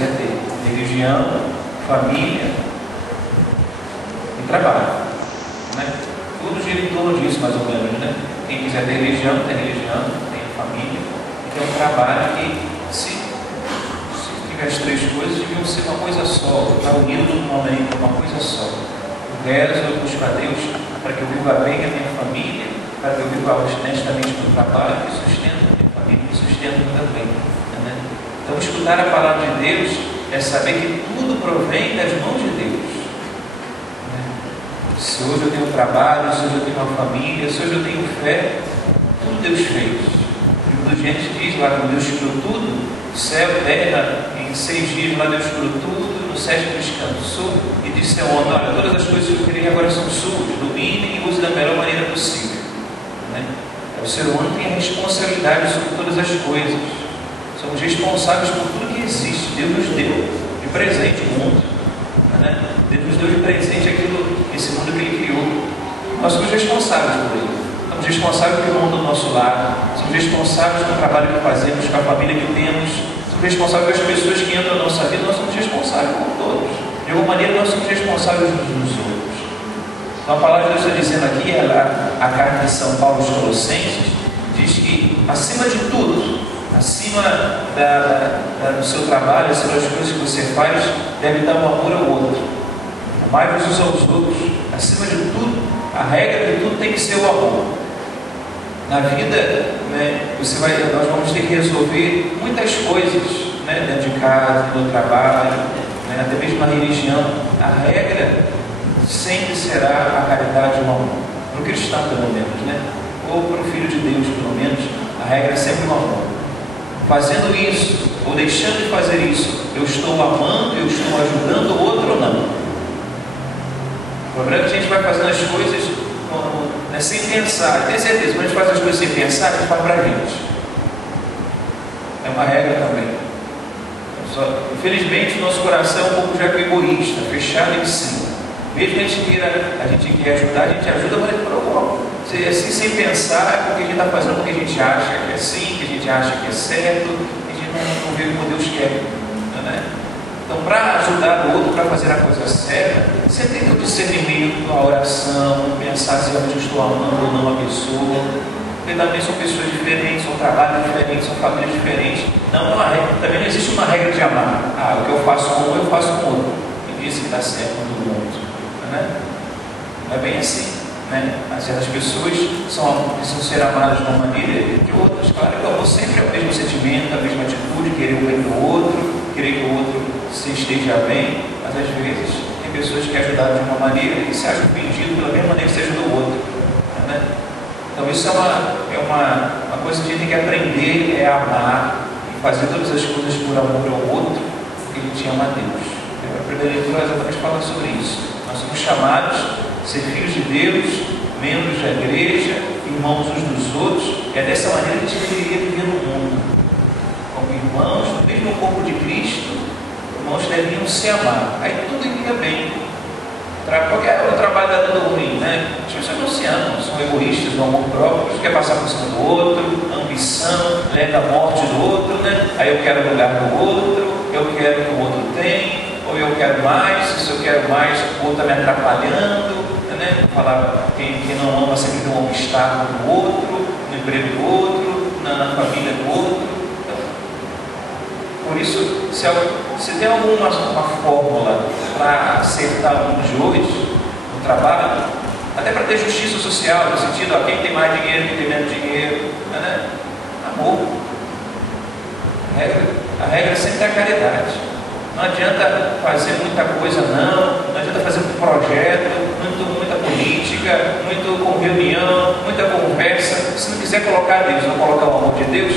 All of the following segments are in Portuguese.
quiser ter religião, família e trabalho, né? Tudo gira em torno disso, mais ou menos, né? Quem quiser ter religião, tem a família e tem um trabalho que, se tiver as três coisas, deviam ser uma coisa só, está unido no momento, uma coisa só. Eu rezo, eu busco a Deus para que eu viva bem a minha família, para que eu viva honestamente no trabalho, que sustento a minha família, que sustento também. Né? Então, escutar a palavra de Deus é saber que tudo provém das mãos de Deus. Se hoje eu tenho trabalho, se hoje eu tenho uma família, se hoje eu tenho fé, tudo Deus fez. O livro do Gênesis diz lá que Deus criou tudo, céu, terra, em 6 dias lá Deus criou tudo, no 7º descansou e disse ao homem: olha, todas as coisas que eu criei agora são suas, dominem e use da melhor maneira possível. Né? O ser humano tem a responsabilidade sobre todas as coisas. Somos responsáveis por tudo que existe. Deus nos deu de presente o mundo. Né? Deus nos deu de presente esse mundo que Ele criou. Nós somos responsáveis por Ele. Somos responsáveis pelo mundo do nosso lar. Somos responsáveis pelo trabalho que fazemos, com a família que temos. Somos responsáveis pelas pessoas que entram na nossa vida. Nós somos responsáveis por todos. De alguma maneira, nós somos responsáveis uns dos outros. Então, a palavra de Deus está dizendo aqui, a carta de São Paulo aos Colossenses, diz que, acima de tudo, acima do seu trabalho, acima das coisas que você faz, deve dar um amor ao outro. Amai-vos uns aos outros. Acima de tudo, a regra de tudo tem que ser o amor. Na vida, né, nós vamos ter que resolver muitas coisas, né, dentro de casa, no trabalho, né, até mesmo na religião. A regra sempre será a caridade e o amor. Para o cristão, pelo menos, né? Ou para o Filho de Deus, pelo menos, a regra é sempre o amor. Fazendo isso, ou deixando de fazer isso, eu estou amando, eu estou ajudando o outro ou não? O problema é que a gente vai fazendo as coisas sem pensar. Tenho certeza, quando a gente faz as coisas sem pensar, a gente faz para a gente. É uma regra também. Infelizmente, o nosso coração é um pouco já egoísta, fechado em si. Mesmo que a gente quer ajudar, a gente ajuda, mas ele provoca. Assim, sem pensar, é porque a gente está fazendo porque a gente acha que é assim, que a gente acha que é certo, que a gente não vê como Deus quer. Né? Então, para ajudar o outro, para fazer a coisa certa, você tem que ter o discernimento, a oração, pensar se realmente eu estou amando ou não a pessoa. Porque também são pessoas diferentes, são trabalhos diferentes, são famílias diferentes. Também não existe uma regra de amar. O que eu faço com um, eu faço com o outro. Ninguém disse que está certo com todo mundo. Né? Não é bem assim. Né? Certas pessoas precisam ser amadas de uma maneira e de outras. Claro que o amor sempre é o mesmo sentimento, a mesma atitude, querer o bem do outro, querer que o outro se esteja bem, mas às vezes tem pessoas que ajudam de uma maneira e se acham ofendidos pela mesma maneira que se ajuda o outro. Né? Então isso é uma coisa que a gente tem que aprender, é amar e fazer todas as coisas por amor ao outro, porque a gente ama a Deus. A primeira leitura exatamente fala sobre isso. Nós somos chamados a ser filhos de Deus, membros da igreja, irmãos uns dos outros. É dessa maneira que a gente deveria viver no mundo. Como irmãos, no mesmo corpo de Cristo, irmãos deveriam se amar. Aí tudo iria bem. Qualquer trabalho está dando ruim, né? As pessoas não se amam, são egoístas, do amor próprio, quer passar por cima do outro, ambição, leva a morte do outro, né? Aí eu quero o lugar do outro, eu quero que o outro tenha, ou eu quero mais, se eu quero mais, o outro está me atrapalhando, né? Falar, quem não ama sempre tem um obstáculo do outro, no emprego do outro, na família do outro. Então, por isso, se tem alguma fórmula para acertar o mundo de hoje, no trabalho, até para ter justiça social, no sentido, quem tem mais dinheiro, quem tem menos dinheiro, né? Amor. A regra sempre é a caridade. Não adianta fazer muita coisa, não adianta fazer um projeto, muita política, muito com reunião, muita conversa. Se não quiser colocar Deus, não colocar o amor de Deus,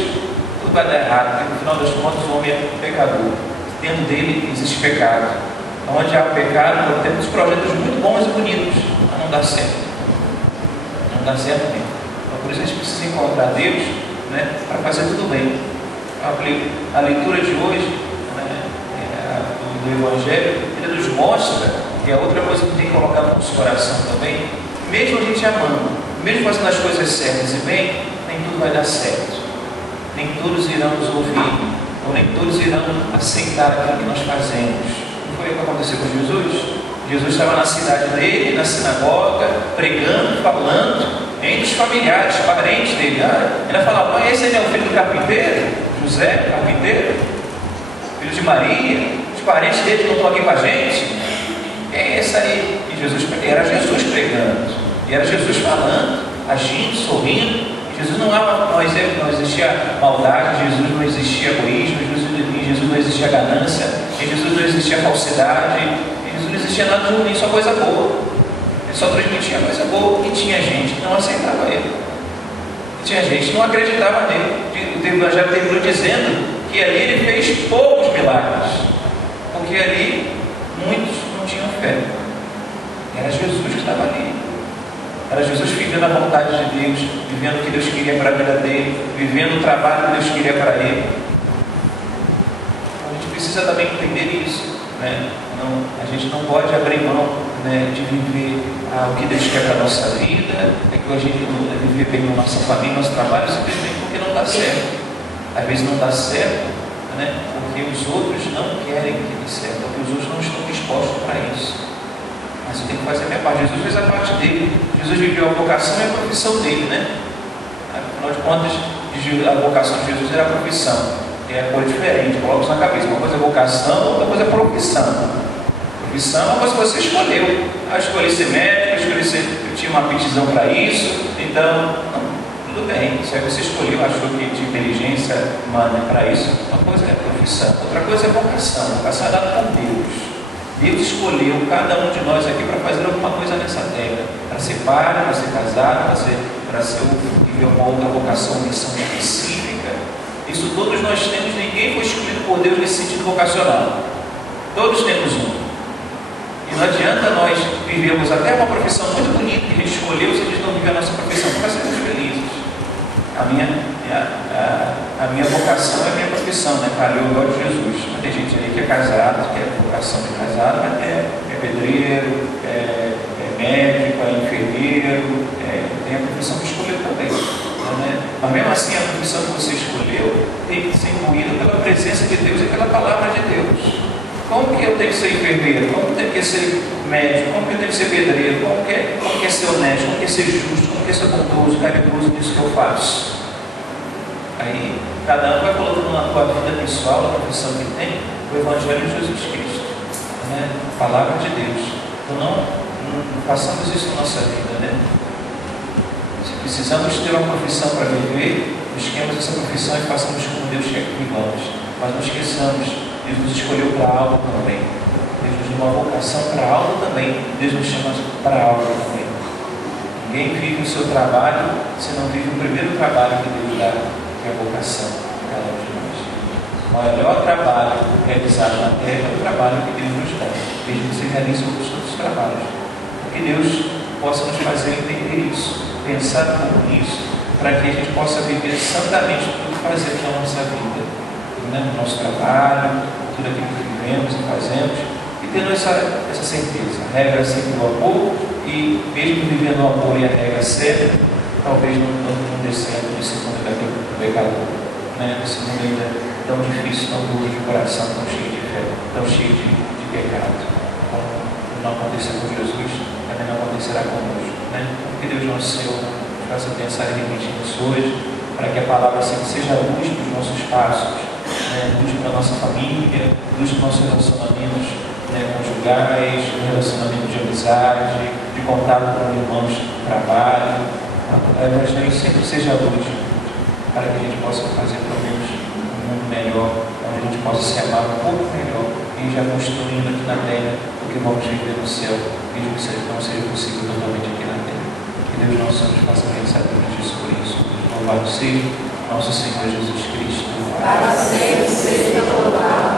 tudo vai dar errado, porque no final das contas o homem é pecador. Dentro dele existe pecado. Onde há pecado, temos projetos muito bons e bonitos, mas não dá certo. Não dá certo mesmo. Então, por isso a gente precisa encontrar Deus, né, para fazer tudo bem. A leitura de hoje, do Evangelho, ele nos mostra que é outra coisa que tem que colocar no nosso coração também. Mesmo a gente amando, mesmo fazendo as coisas certas e bem, nem tudo vai dar certo. Nem todos irão nos ouvir. Então nem todos irão aceitar aquilo que nós fazemos. Não foi o que aconteceu com Jesus? Jesus estava na cidade dele, na sinagoga, pregando, falando, entre os familiares, parentes dele. Ele falava: mas esse é o filho do carpinteiro? José, carpinteiro? Filho de Maria? Os parentes dele não estão aqui com a gente? Quem é esse aí? E Jesus, era Jesus pregando, e era Jesus falando, agindo, sorrindo. Jesus não existia maldade, Jesus não existia egoísmo, em Jesus não existia ganância, em Jesus não existia falsidade, em Jesus não existia nada de ruim, só coisa boa. Ele só transmitia coisa boa. E tinha gente que não aceitava ele, e tinha gente que não acreditava nele. O Evangelho terminou dizendo que ali ele fez poucos milagres, porque ali muitos não tinham fé. Era Jesus que estava ali. Era Jesus vivendo a vontade de Deus, vivendo o que Deus queria para a vida dele, vivendo o trabalho que Deus queria para ele. Então, a gente precisa também entender isso, né? A gente não pode abrir mão, né, de viver o que Deus quer para a nossa vida, que a gente viver bem na nossa família, no nosso trabalho, simplesmente porque não dá certo. Às vezes não dá certo, né, porque os outros não querem que dê certo, porque os outros não estão dispostos para isso. Mas eu tenho que fazer a minha parte. Jesus fez a parte dele. Jesus viveu a vocação e a profissão dele, né? Afinal de contas, a vocação de Jesus era a profissão. É coisa diferente, coloca isso na cabeça. Uma coisa é vocação, outra coisa é profissão. Profissão é uma coisa que você escolheu. Eu escolhi ser médico, eu tinha uma aptidão para isso, então, tudo bem. Se você escolheu, achou que tinha inteligência humana para isso, uma coisa é profissão, outra coisa é vocação. Vocação é dada por Deus. Deus escolheu cada um de nós aqui para fazer alguma coisa nessa terra, para ser pai, para ser casado, para viver uma outra vocação, missão específica. Isso todos nós temos, ninguém foi escolhido por Deus nesse sentido vocacional. Todos temos um. E não adianta nós vivermos até uma profissão muito bonita que a gente escolheu se a gente não viver a nossa profissão, para sermos felizes. A minha vocação é a minha profissão, né? Cara, eu gosto de Jesus. Mas tem gente aí que é casado, que é vocação de casado, mas é pedreiro, é médico, é enfermeiro, tem a profissão que escolheu também. Né? Mas mesmo assim, a profissão que você escolheu tem que ser imbuída pela presença de Deus e pela palavra de Deus. Como que eu tenho que ser enfermeiro? Como que eu tenho que ser médico? Como que eu tenho que ser pedreiro? Como que é ser honesto? Como que é ser justo? Como que é ser bondoso, caridoso nisso que eu faço? Aí, cada um vai colocando na tua vida pessoal, na profissão que tem, o Evangelho de Jesus Cristo, né? A palavra de Deus. Então não façamos isso na nossa vida, né? Se precisamos ter uma profissão para viver, busquemos essa profissão e façamos como Deus quer que vivamos. Mas não esqueçamos, Deus nos escolheu para algo também. Deus nos deu uma vocação para algo também. Deus nos chama para algo também. Ninguém vive o seu trabalho se não vive o primeiro trabalho que Deus dá, que é a vocação de cada um de nós. O maior trabalho realizado na terra é o trabalho que Deus nos dá, mesmo que se realize outros trabalhos. Que Deus possa nos fazer entender isso, pensar por isso, para que a gente possa viver santamente tudo que fazemos na nossa vida, né? No nosso trabalho, tudo aquilo que vivemos e fazemos, e tendo essa certeza. A regra é sempre o amor, e mesmo vivendo o amor e a regra certa, talvez não dê certo nesse mundo do pecador, né? Nesse mundo ainda tão difícil, tão duro de coração, tão cheio de fé, tão cheio de pecado. Então, não aconteceu com Jesus, também não acontecerá conosco, né? Que Deus nosso Senhor nos faça pensar em nisso hoje, para que a palavra sempre seja luz para os nossos passos, né? Luz para a nossa família, luz para os nossos relacionamentos, né, conjugais, relacionamento de amizade, de contato com irmãos de trabalho. O Evangelho sempre seja luz, para que a gente possa fazer pelo menos um mundo melhor, onde a gente possa se amar um pouco melhor e já construindo aqui na terra o que vamos viver no céu, mesmo que não seja possível totalmente aqui na terra. Que Deus nosso Senhor nos faça pensar disso por isso. Louvado seja nosso Senhor Jesus Cristo. Para sempre seja louvado.